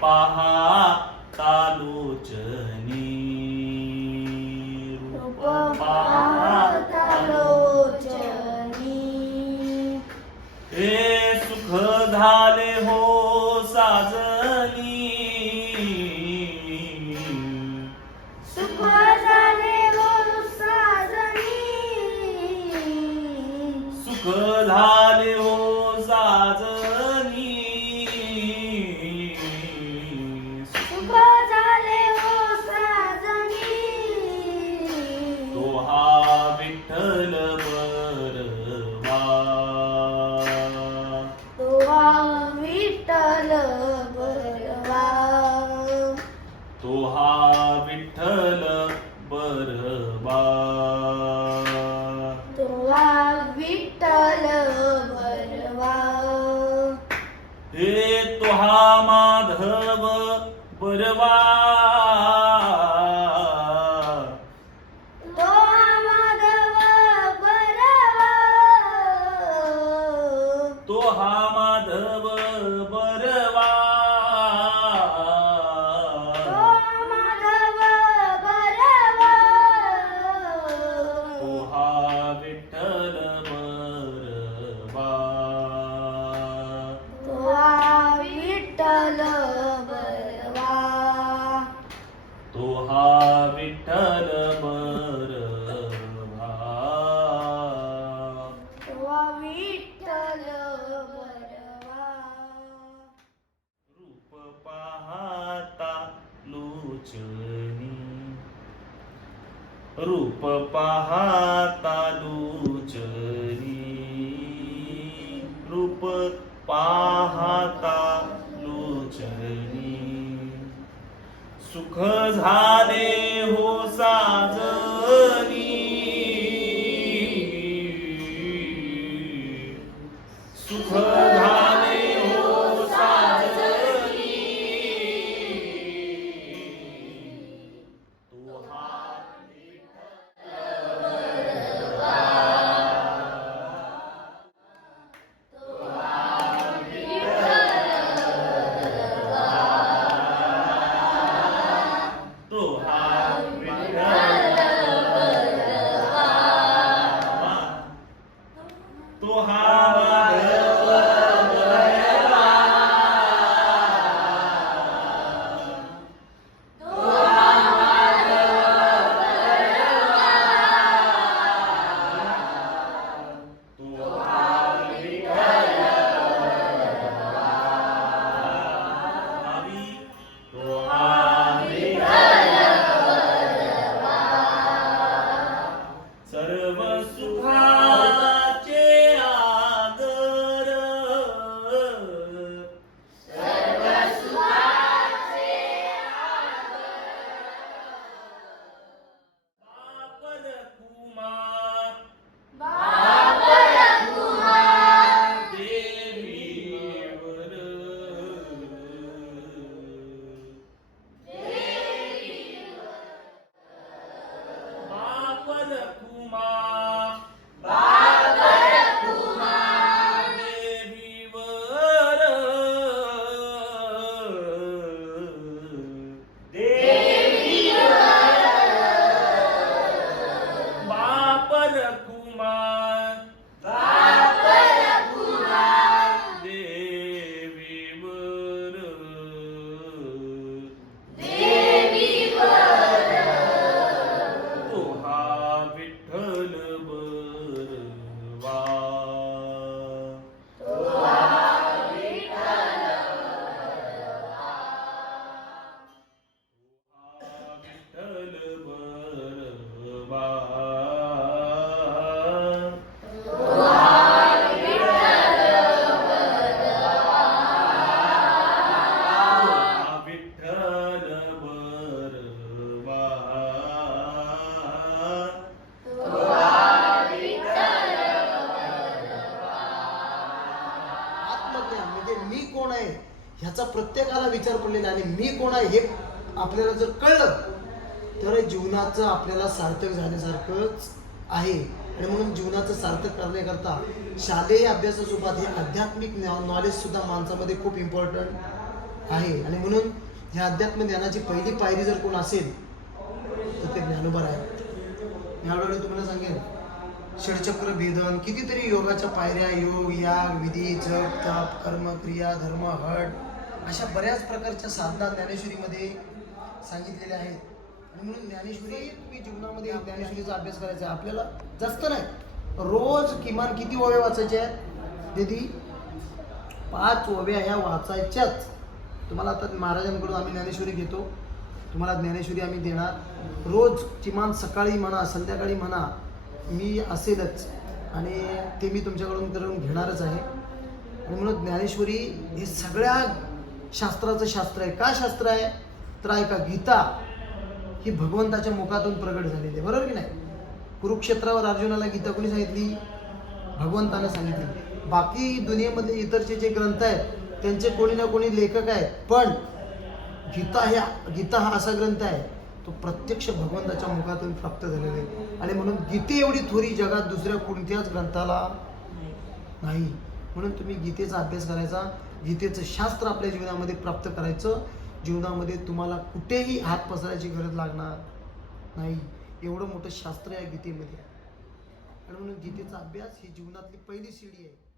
रूप पाहाता लोचनी रूप पाहाता हे सुख झाले हो तो हा विठ्ठल बरवा विठ्ठल रूप पाहता लोचनी. रूप पाहता सुख झाले. विचार पडलेला आणि मी कोण आहे हे आपल्याला जर कळलं तर जीवनाचं आपल्याला सार्थक झाल्यासारखंच आहे. आणि म्हणून जीवनाचं सार्थक करण्याकरता शालेय अभ्यासासोबत हे आध्यात्मिक नॉलेज सुद्धा माणसामध्ये खूप इम्पॉर्टंट आहे. आणि म्हणून ह्या अध्यात्म ज्ञानाची पहिली पायरी जर कोण असेल तर ते ज्ञानोबर आहे यावेळी तुम्हाला सांगेन षडचक्र भेदन कितीतरी योगाच्या पायऱ्या योग याग विधी जप ताप कर्म क्रिया धर्म हट अशा बऱ्याच प्रकारच्या साधना ज्ञानेश्वरीमध्ये सांगितलेल्या आहेत. आणि म्हणून ज्ञानेश्वरी तुम्ही जीवनामध्ये ज्ञानेश्वरीचा अभ्यास करायचा आहे आपल्याला जास्त नाही. रोज किमान किती ओव्या वाचायचे आहेत? दीदी पाच ओव्या ह्या वाचायच्याच. तुम्हाला आता महाराजांकडून आम्ही ज्ञानेश्वरी घेतो. तुम्हाला ज्ञानेश्वरी आम्ही देणार. रोज किमान सकाळी म्हणा संध्याकाळी म्हणा मी असेलच. आणि ते मी तुमच्याकडून करून घेणारच आहे. आणि म्हणून ज्ञानेश्वरी हे सगळ्या शास्त्राचं शास्त्र आहे. का शास्त्र आहे? तर ऐका गीता ही भगवंताच्या मुखातून प्रगट झालेली आहे. बरोबर की नाही? कुरुक्षेत्रावर अर्जुनाला गीता कोणी सांगितली? भगवंतानं सांगितली. बाकी दुनियेमध्ये इतरचे जे ग्रंथ आहेत त्यांचे कोणी ना कोणी लेखक आहेत. पण गीता ह्या गीता हा असा ग्रंथ आहे तो प्रत्यक्ष भगवंताच्या मुखातून प्राप्त झालेला आहे. आणि म्हणून गीते एवढी थोरी जगात दुसऱ्या कोणत्याच ग्रंथाला नाही. म्हणून तुम्ही गीतेचा अभ्यास करायचा. गीतेचं शास्त्र आपल्या जीवनामध्ये प्राप्त करायचं. जीवनामध्ये तुम्हाला कुठेही हात पसरायची गरज लागणार नाही. एवढं मोठं शास्त्र या गीतेमध्ये आहे. आणि म्हणून गीतेचा अभ्यास ही जीवनातली पहिली शिडी आहे.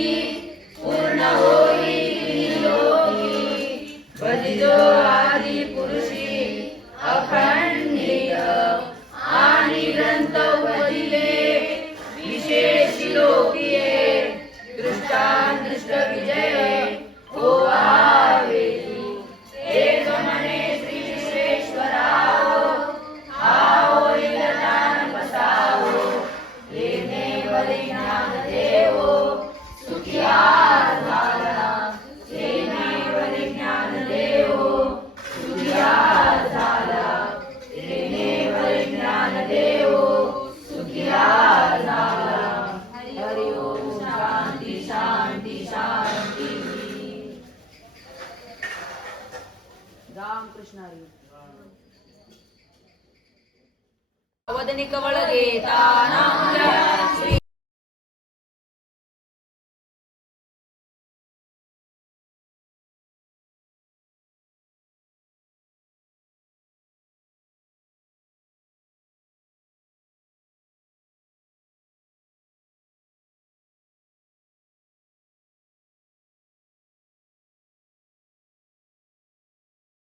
Spirit. ಸಾರ್ವಜನಿಕ ಒಳಗೆ ತಾನಾಂದ್ರ